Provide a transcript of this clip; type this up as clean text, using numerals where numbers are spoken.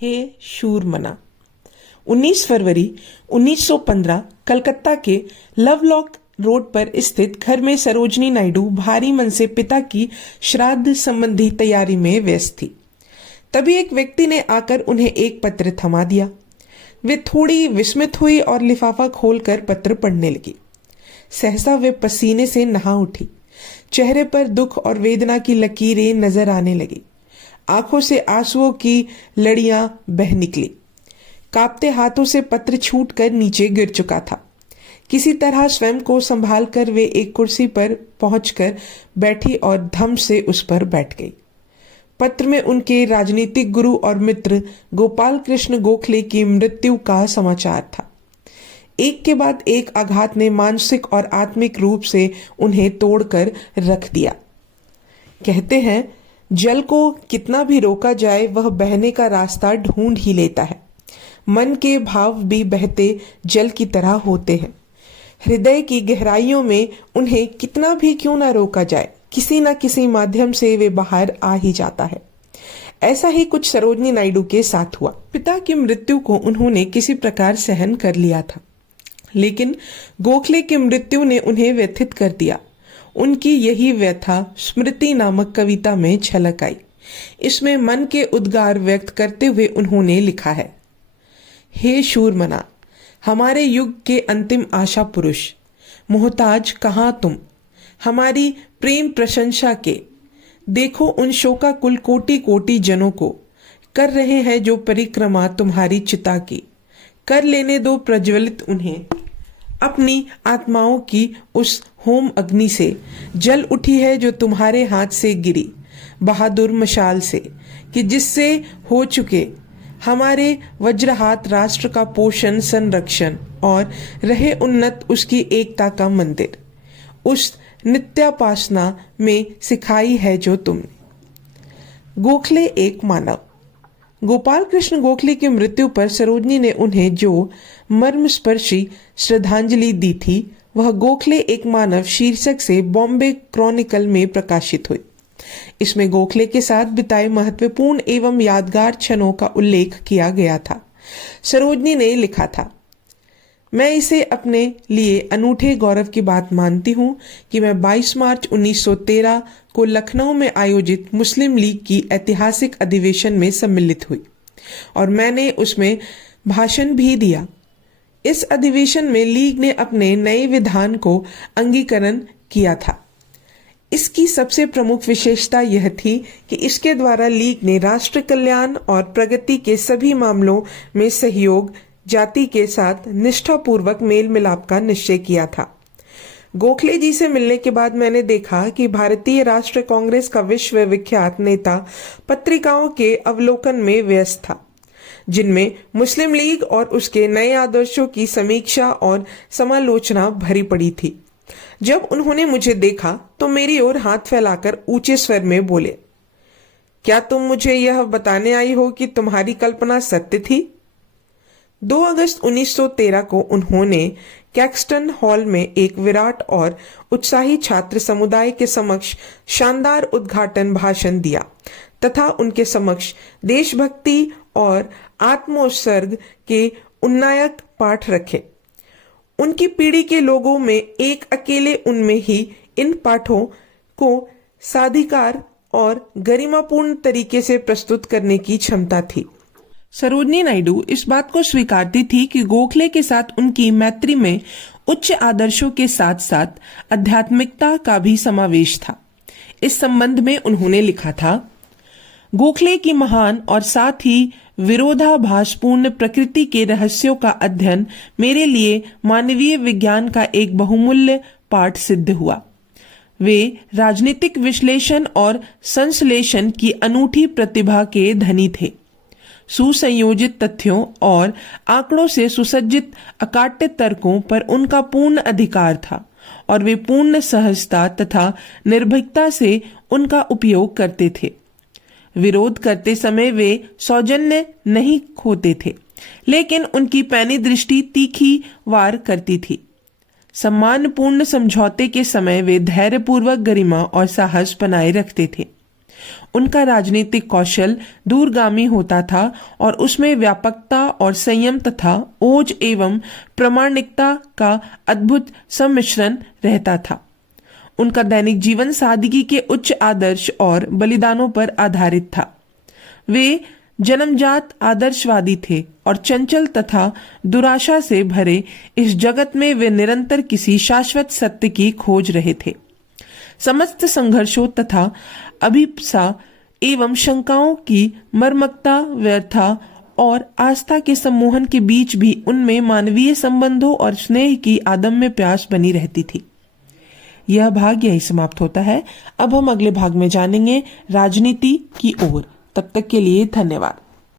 हे शूरमना। 19 फरवरी 1915 कलकत्ता के Lovelock road पर स्थित घर में सरोजनी नायडू भारी मन से पिता की श्राद्ध संबंधी तैयारी में व्यस्त थी। तभी एक व्यक्ति ने आकर उन्हें एक पत्र थमा दिया। वे थोड़ी विस्मित हुई और लिफाफा खोलकर पत्र पढ़ने लगी। सहसा वे पसीने से नहा उठी। चेहरे पर दुख और वेदना की लकीरें नजर आने लगी। आंखों से आंसुओं की लड़ियां बह निकली। कांपते हाथों से पत्र छूटकर नीचे गिर चुका था। किसी तरह स्वयं को संभालकर वे एक कुर्सी पर पहुंचकर बैठी और धम से उस पर बैठ गई। पत्र में उनके राजनीतिक गुरु और मित्र गोपाल कृष्ण गोखले की मृत्यु का समाचार था। एक के बाद एक आघात ने मानसिक और आत्मिक रूप से उन्हें तोड़कर रख दिया। कहते हैं, जल को कितना भी रोका जाए वह बहने का रास्ता ढूंढ ही लेता है। मन के भाव भी बहते जल की तरह होते हैं। हृदय की गहराइयों में उन्हें कितना भी क्यों ना रोका जाए, किसी न किसी माध्यम से वे बाहर आ ही जाता है। ऐसा ही कुछ सरोजनी नायडू के साथ हुआ। पिता की मृत्यु को उन्होंने किसी प्रकार सहन कर लिया था, लेकिन गोखले की मृत्यु ने उन्हें व्यथित कर दिया। उनकी यही व्यथा स्मृति नामक कविता में झलक आई। इसमें मन के उद्गार व्यक्त करते हुए उन्होंने लिखा है, हे शूरमना, हमारे युग के अंतिम आशा पुरुष, मोहताज कहाँ तुम हमारी प्रेम प्रशंसा के। देखो उन शोकाकुल कोटि कोटि जनों को, कर रहे हैं जो परिक्रमा तुम्हारी चिता की। कर लेने दो प्रज्वलित उन्हें अपनी आत्माओं की उस होम अग्नि से। जल उठी है जो तुम्हारे हाथ से गिरी बहादुर मशाल से, कि जिससे हो चुके हमारे वज्रहात राष्ट्र का पोषण संरक्षण, और रहे उन्नत उसकी एकता का मंदिर। उस नित्यापासना में सिखाई है जो तुमने। गोखले एक मानव। गोपाल कृष्ण गोखले की मृत्यु पर सरोजनी ने उन्हें जो मर्मस्पर्शी श्रद्धांजलि दी थी, वह गोखले एक मानव शीर्षक से बॉम्बे क्रॉनिकल में प्रकाशित हुई। इसमें गोखले के साथ बिताए महत्वपूर्ण एवं यादगार क्षणों का उल्लेख किया गया था। सरोजनी ने लिखा था, मैं इसे अपने लिए अनूठे गौरव की बात मानती हूँ कि मैं 22 मार्च 1913 को लखनऊ में आयोजित मुस्लिम लीग की ऐतिहासिक अधिवेशन में सम्मिलित हुई और मैंने उसमें भाषण भी दिया। इस अधिवेशन में लीग ने अपने नए विधान को अंगीकरण किया था। इसकी सबसे प्रमुख विशेषता यह थी कि इसके द्वारा लीग ने राष्ट्र कल्याण और प्रगति के सभी मामलों में सहयोग, जाति के साथ निष्ठापूर्वक मेल मिलाप का निश्चय किया था। गोखले जी से मिलने के बाद मैंने देखा कि भारतीय राष्ट्रीय कांग्रेस का विश्व विख्यात नेता पत्रिकाओं के अवलोकन में व्यस्त था, जिनमें मुस्लिम लीग और उसके नए आदर्शों की समीक्षा और समालोचना भरी पड़ी थी। जब उन्होंने मुझे देखा तो मेरी ओर हाथ फैलाकर ऊंचे स्वर में बोले, क्या तुम मुझे यह बताने आई हो कि तुम्हारी कल्पना सत्य थी? 2 अगस्त 1913 को उन्होंने कैक्सटन हॉल में एक विराट और उत्साही छात्र समुदाय के समक्ष शानदार उद्घाटन भाषण दिया तथा उनके समक्ष देशभक्ति और आत्मोत्सर्ग के उन्नायक पाठ रखे। उनकी पीढ़ी के लोगों में एक अकेले उनमें ही इन पाठों को साधिकार और गरिमापूर्ण तरीके से प्रस्तुत करने की क्षमता थी। सरोजनी नायडू इस बात को स्वीकारती थी कि गोखले के साथ उनकी मैत्री में उच्च आदर्शों के साथ साथ आध्यात्मिकता का भी समावेश था। इस संबंध में उन्होंने लिखा था, गोखले की महान और साथ ही विरोधाभासपूर्ण प्रकृति के रहस्यों का अध्ययन मेरे लिए मानवीय विज्ञान का एक बहुमूल्य पाठ सिद्ध हुआ। वे राजनीतिक विश्लेषण और संश्लेषण की अनूठी प्रतिभा के धनी थे। सुसंयोजित तथ्यों और आंकड़ों से सुसज्जित अकाट्य तर्कों पर उनका पूर्ण अधिकार था और वे पूर्ण सहजता तथा निर्भीकता से उनका उपयोग करते थे। विरोध करते समय वे सौजन्य नहीं खोते थे, लेकिन उनकी पैनी दृष्टि तीखी वार करती थी। सम्मानपूर्ण समझौते के समय वे धैर्यपूर्वक गरिमा और साहस बनाए रखते थे। उनका राजनीतिक कौशल दूरगामी होता था और उसमें व्यापकता और संयम तथा ओज एवं प्रामाणिकता का अद्भुत सम्मिश्रण रहता था। उनका दैनिक जीवन सादगी के उच्च आदर्श और बलिदानों पर आधारित था। वे जन्मजात आदर्शवादी थे और चंचल तथा दुराशा से भरे इस जगत में वे निरंतर किसी शाश्वत सत्य की खोज रहे थे। समस्त संघर्षों तथा अभिप्सा एवं शंकाओं की मर्मकता, व्यर्था और आस्था के सम्मोहन के बीच भी उनमें मानवीय संबंधों और स्नेह की अदम्य प्यास बनी रहती थी। यह भाग यही समाप्त होता है। अब हम अगले भाग में जानेंगे राजनीति की ओर। तब तक के लिए धन्यवाद।